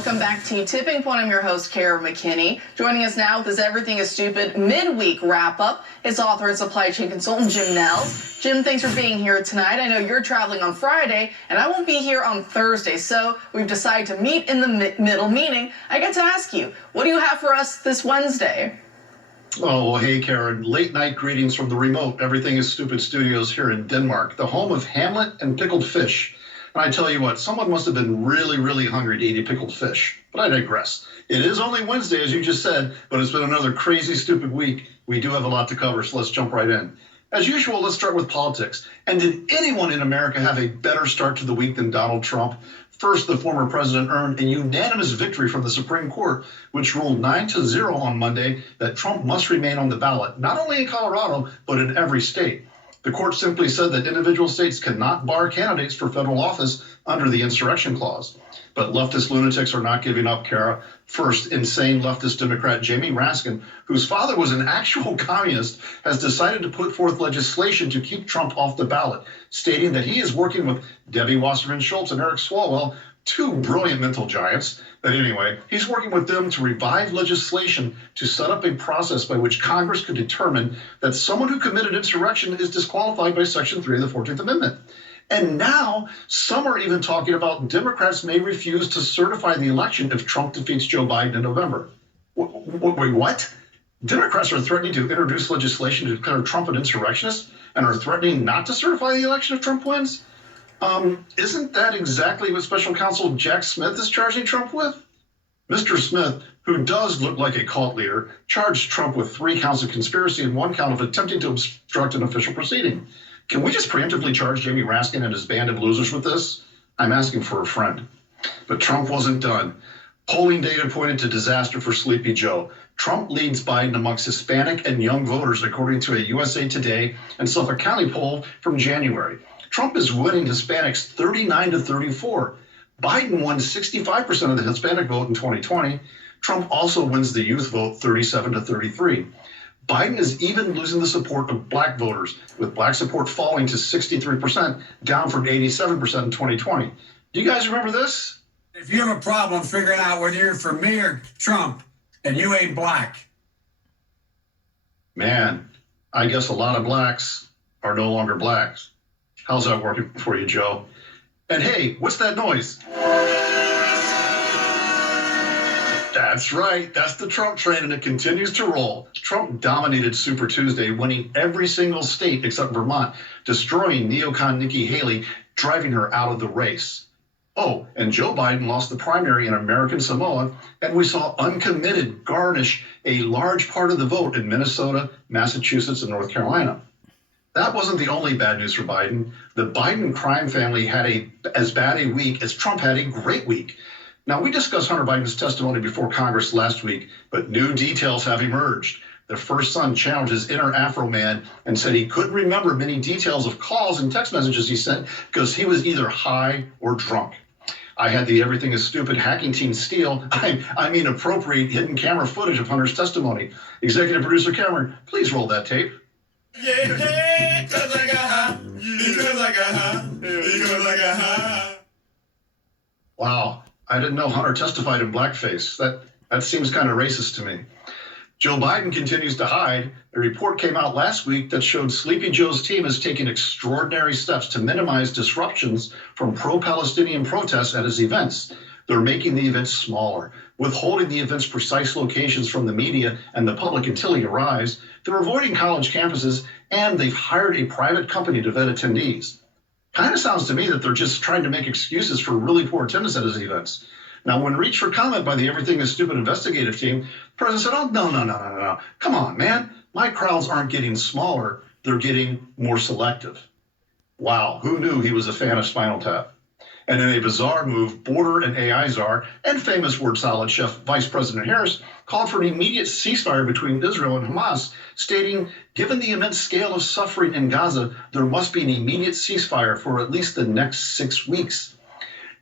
Welcome back to Tipping Point. I'm your host, Kara McKinney. Joining us now with his Everything is Stupid midweek wrap-up is author and supply chain consultant Jim Nelles. Jim, thanks for being here tonight. I know you're traveling on Friday, and I won't be here on Thursday, so we've decided to meet in the middle, meaning I get to ask you, what do you have for us this Wednesday? Oh, well, hey, Karen. Late night greetings from the remote Everything is Stupid studios here in Denmark, the home of Hamlet and pickled fish. And I tell you what, someone must have been really, really hungry to eat a pickled fish. But I digress. It is only Wednesday, as you just said, but it's been another crazy, stupid week. We do have a lot to cover, so let's jump right in. As usual, let's start with politics. And did anyone in America have a better start to the week than Donald Trump? First, the former president earned a unanimous victory from the Supreme Court, which ruled 9-0 on Monday that Trump must remain on the ballot, not only in Colorado, but in every state. The court simply said that individual states cannot bar candidates for federal office under the insurrection clause. But leftist lunatics are not giving up, Kara. First, insane leftist Democrat Jamie Raskin, whose father was an actual communist, has decided to put forth legislation to keep Trump off the ballot, stating that he is working with Debbie Wasserman Schultz and Eric Swalwell, two brilliant mental giants. But anyway, he's working with them to revive legislation to set up a process by which Congress could determine that someone who committed insurrection is disqualified by Section 3 of the 14th Amendment. And now some are even talking about Democrats may refuse to certify the election if Trump defeats Joe Biden in November. Wait, what? Democrats are threatening to introduce legislation to declare Trump an insurrectionist and are threatening not to certify the election if Trump wins? Isn't that exactly what Special Counsel Jack Smith is charging Trump with? Mr. Smith, who does look like a cult leader, charged Trump with 3 counts of conspiracy and 1 count of attempting to obstruct an official proceeding. Can we just preemptively charge Jamie Raskin and his band of losers with this? I'm asking for a friend. But Trump wasn't done. Polling data pointed to disaster for Sleepy Joe. Trump leads Biden amongst Hispanic and young voters, according to a USA Today and Suffolk County poll from January. Trump is winning Hispanics 39-34. Biden won 65% of the Hispanic vote in 2020. Trump also wins the youth vote 37-33. Biden is even losing the support of black voters, with black support falling to 63%, down from 87% in 2020. Do you guys remember this? If you have a problem figuring out whether you're for me or Trump, and you ain't black. Man, I guess a lot of blacks are no longer blacks. How's that working for you, Joe? And hey, what's that noise? That's right. That's the Trump train, and it continues to roll. Trump dominated Super Tuesday, winning every single state except Vermont, destroying neocon Nikki Haley, driving her out of the race. Oh, and Joe Biden lost the primary in American Samoa, and we saw uncommitted garnish a large part of the vote in Minnesota, Massachusetts, and North Carolina. That wasn't the only bad news for Biden. The Biden crime family had as bad a week as Trump had a great week. Now, we discussed Hunter Biden's testimony before Congress last week, but new details have emerged. The first son challenged his inner Afro man and said he couldn't remember many details of calls and text messages he sent because he was either high or drunk. I had the Everything is Stupid hacking team steal, appropriate hidden camera footage of Hunter's testimony. Executive producer Cameron, please roll that tape. Yeah, because I got high, because I got high, because I got high. Wow, I didn't know Hunter testified in blackface. That seems kind of racist to me. Joe Biden continues to hide. A report came out last week that showed Sleepy Joe's team is taking extraordinary steps to minimize disruptions from pro-Palestinian protests at his events. They're making the events smaller, withholding the event's precise locations from the media and the public until he arrives. They're avoiding college campuses, and they've hired a private company to vet attendees. Kind of sounds to me that they're just trying to make excuses for really poor attendance at his events. Now, when reached for comment by the Everything is Stupid investigative team, the president said, oh, no. Come on, man. My crowds aren't getting smaller. They're getting more selective. Wow, who knew he was a fan of Spinal Tap? And in a bizarre move, border and AI czar and famous word salad chef Vice President Harris called for an immediate ceasefire between Israel and Hamas, stating, given the immense scale of suffering in Gaza, there must be an immediate ceasefire for at least the next 6 weeks.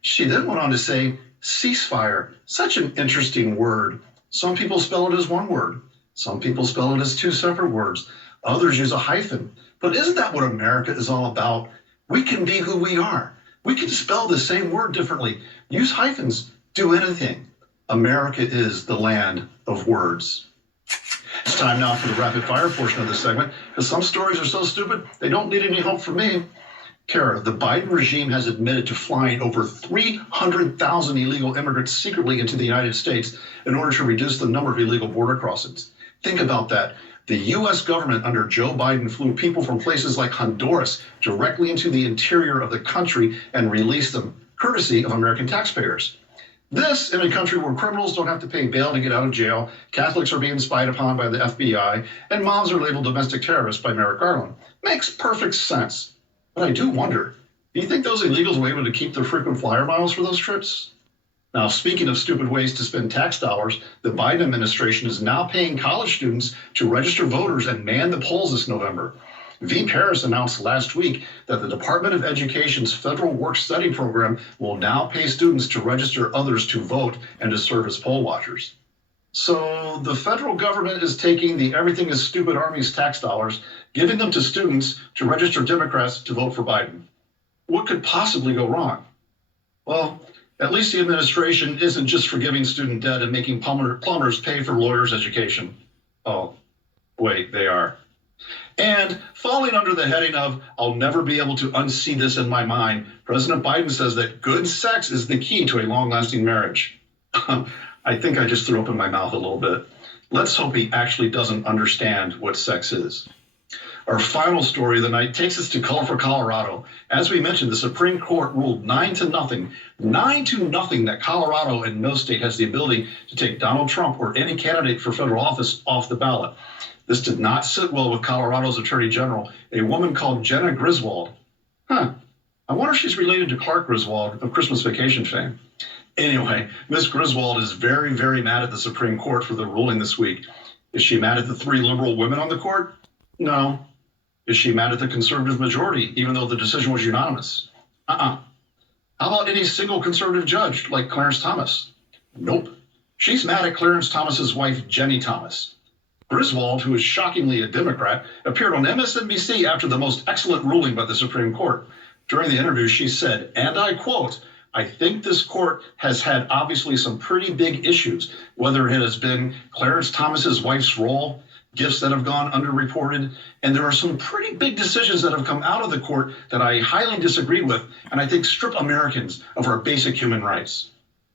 She then went on to say, ceasefire, such an interesting word. Some people spell it as one word. Some people spell it as 2 separate words. Others use a hyphen. But isn't that what America is all about? We can be who we are. We can spell the same word differently, use hyphens, do anything. America is the land of words. It's time now for the rapid fire portion of this segment, because some stories are so stupid, they don't need any help from me. Kara, the Biden regime has admitted to flying over 300,000 illegal immigrants secretly into the United States in order to reduce the number of illegal border crossings. Think about that. The U.S. government under Joe Biden flew people from places like Honduras directly into the interior of the country and released them, courtesy of American taxpayers. This in a country where criminals don't have to pay bail to get out of jail, Catholics are being spied upon by the FBI, and moms are labeled domestic terrorists by Merrick Garland. Makes perfect sense. But I do wonder, do you think those illegals were able to keep their frequent flyer miles for those trips? Now, speaking of stupid ways to spend tax dollars, the Biden administration is now paying college students to register voters and man the polls this November. V. Paris announced last week that the Department of Education's federal work-study program will now pay students to register others to vote and to serve as poll watchers. So the federal government is taking the Everything is Stupid Army's tax dollars, giving them to students to register Democrats to vote for Biden. What could possibly go wrong? Well, at least the administration isn't just forgiving student debt and making plumbers pay for lawyers' education. Oh, wait, they are. And falling under the heading of, I'll never be able to unsee this in my mind, President Biden says that good sex is the key to a long-lasting marriage. I think I just threw up in my mouth a little bit. Let's hope he actually doesn't understand what sex is. Our final story of the night takes us to colorful Colorado. As we mentioned, the Supreme Court ruled 9-0, 9-0 that Colorado and no state has the ability to take Donald Trump or any candidate for federal office off the ballot. This did not sit well with Colorado's Attorney General, a woman called Jenna Griswald. I wonder if she's related to Clark Griswold of Christmas Vacation fame. Anyway, Ms. Griswold is very, very mad at the Supreme Court for the ruling this week. Is she mad at the 3 liberal women on the court? No. Is she mad at the conservative majority, even though the decision was unanimous? How about any single conservative judge like Clarence Thomas? Nope. She's mad at Clarence Thomas's wife, Jenny Thomas. Griswold, who is shockingly a Democrat, appeared on MSNBC after the most excellent ruling by the Supreme Court. During the interview, she said, and I quote, I think this court has had obviously some pretty big issues, whether it has been Clarence Thomas's wife's role, gifts that have gone underreported, and there are some pretty big decisions that have come out of the court that I highly disagree with, and I think strip Americans of our basic human rights.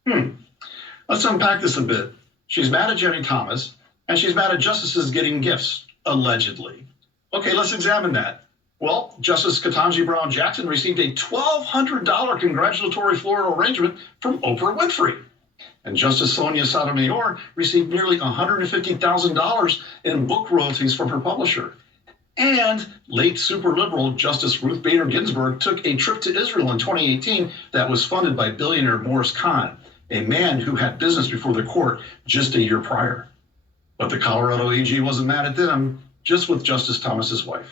Let's unpack this a bit. She's mad at Jenny Thomas, and she's mad at justices getting gifts, allegedly. Okay, let's examine that. Well, Justice Ketanji Brown Jackson received a $1,200 congratulatory floral arrangement from Oprah Winfrey. And Justice Sonia Sotomayor received nearly $150,000 in book royalties from her publisher. And late super liberal Justice Ruth Bader Ginsburg took a trip to Israel in 2018 that was funded by billionaire Morris Kahn, a man who had business before the court just a year prior. But the Colorado AG wasn't mad at them, just with Justice Thomas's wife.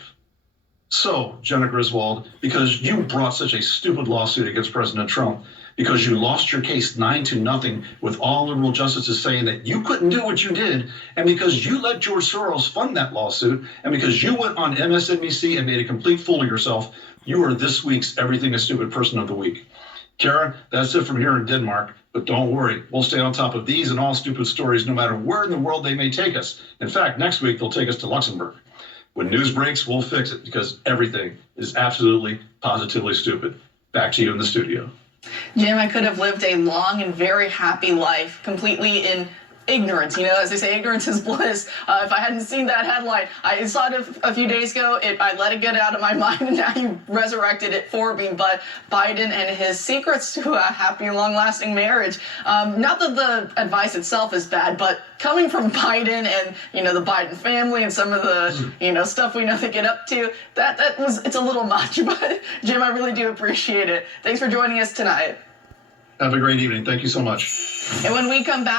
So, Jenna Griswold, because you brought such a stupid lawsuit against President Trump, because you lost your case 9-0 with all liberal justices saying that you couldn't do what you did, and because you let George Soros fund that lawsuit, and because you went on MSNBC and made a complete fool of yourself, you are this week's Everything is Stupid Person of the Week. Kara, that's it from here in Denmark, but don't worry, we'll stay on top of these and all stupid stories no matter where in the world they may take us. In fact, next week they'll take us to Luxembourg. When news breaks, we'll fix it because everything is absolutely, positively stupid. Back to you in the studio. Jim, I could have lived a long and very happy life completely in ignorance. You know, as they say, ignorance is bliss. If I hadn't seen that headline, I saw it a few days ago. I let it get out of my mind, and now you resurrected it for me. But Biden and his secrets to a happy, long-lasting marriage. Not that the advice itself is bad, but coming from Biden and the Biden family and some of the stuff we know they get up to, it's a little much. But Jim, I really do appreciate it. Thanks for joining us tonight. Have a great evening. Thank you so much. And when we come back.